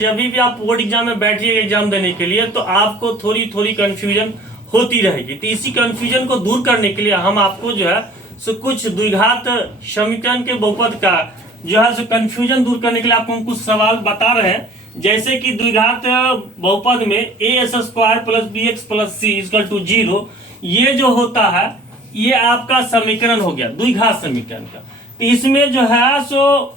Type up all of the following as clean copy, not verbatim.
जब भी आप बोर्ड एग्जाम में बैठिएगा एग्जाम देने के लिए तो आपको थोड़ी थोड़ी कंफ्यूजन होती रहेगी। तो इसी कंफ्यूजन को दूर करने के लिए हम आपको जो है सो कुछ द्विघात समीकरण के बहुपद का जो है सो कंफ्यूजन दूर करने के लिए आपको हम कुछ सवाल बता रहे हैं। जैसे कि द्विघात बहुपद में a² plus bx plus c equal to 0, ये जो होता है ये आपका समीकरण हो गया द्विघात समीकरण का। तो इसमें जो है सो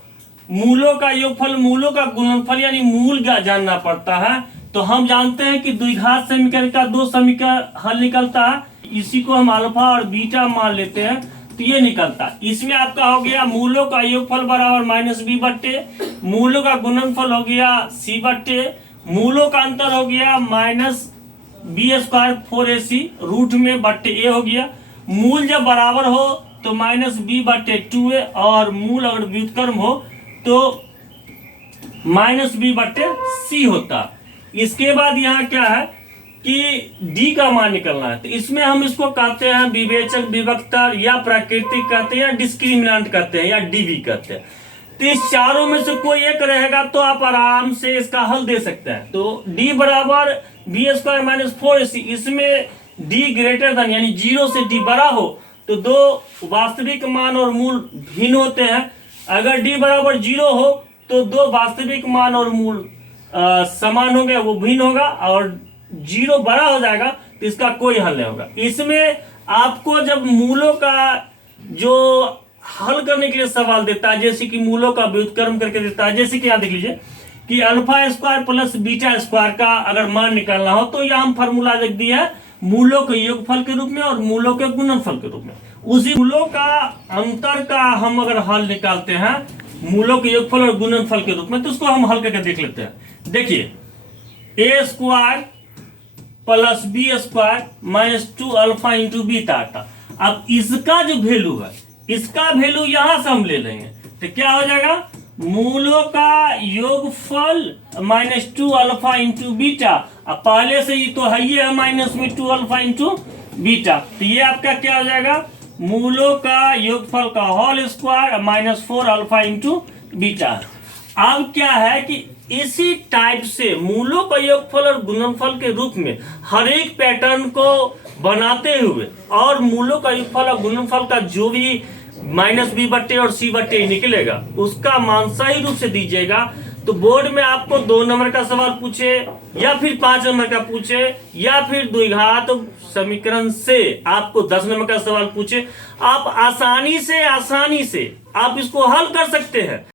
मूलों का योगफल, मूलों का गुणनफल यानी मूल का जानना पड़ता है। तो हम जानते हैं कि द्विघात समीकरण का दो समीकरण हल निकलता है, इसी को हम अल्फा और बीटा मान लेते हैं तो ये निकलता है। इसमें आपका हो गया मूलों का योगफल बराबर -b बट्टे, मूलों का गुणनफल हो गया c बट्टे, मूलों का अंतर हो गया -b² 4ac रूट में बट्टे a हो गया। मूल जब बराबर हो तो -b बट्टे 2a और मूल अगर व्युत्क्रम हो तो -b बट्टे c होता। इसके बाद यहाँ क्या है कि d का मान निकलना है। तो इसमें हम इसको कहते हैं विवेचक, विभक्तर या प्राकृतिक कहते हैं या डिस्क्रिमिनेंट कहते हैं या डीवी कहते हैं। तो इस चारों में से कोई एक रहेगा तो आप आराम से इसका हल दे सकते हैं। तो d बराबर b² - 4ac, इसमें d ग्रेटर देन यानी 0 से d बड़ा हो तो दो वास्तविक मान और मूल भिन्न होते हैं। अगर d बराबर 0 हो तो दो वास्तविक मान और मूल समान होंगे, वो भिन्न होगा, और 0 बड़ा हो जाएगा तो इसका कोई हल नहीं होगा। इसमें आपको जब मूलों का जो हल करने के लिए सवाल देता है, जैसे कि मूलों का व्युत्क्रम करके देता है, जैसे कि यहाँ देख लीजिए कि α² प्लस β² का अगर मान निकालना हो तो यहाँ हम फार्मूला लिख दिया है मूलों के योगफल के रूप में और मूलों के गुणनफल के रूप में। उसी मूलों का अंतर का हम अगर हल निकालते हैं मूलों के योगफल और गुणनफल के रूप में, तो उसको हम हल करके देख लेते हैं। देखिए a² plus b² - 2α into beta आता। अब इसका जो वैल्यू है, इसका वैल्यू यहां से हम ले लेंगे तो क्या हो जाएगा, मूलों का योगफल -2α इंटू बीटा। अब पहले से ही तो है ये माइनस में 2α इंटू बीटा, तो ये आपका क्या हो जाएगा मूलों का योगफल का होल स्क्वायर -4α इंटू बीटा। अब क्या है कि इसी टाइप से मूलों का योगफल और गुणनफल के रूप में हर एक पैटर्न को बनाते हुए और मूलों का योगफल और गुणनफल का जो भी -b बट्टे और c बट्टे निकलेगा उसका मान सही रूप से दीजिएगा। तो बोर्ड में आपको 2 नंबर का सवाल पूछे या फिर 5 नंबर का पूछे या फिर द्विघात समीकरण से आपको 10 नंबर का सवाल पूछे, आप आसानी से आप इसको हल कर सकते हैं।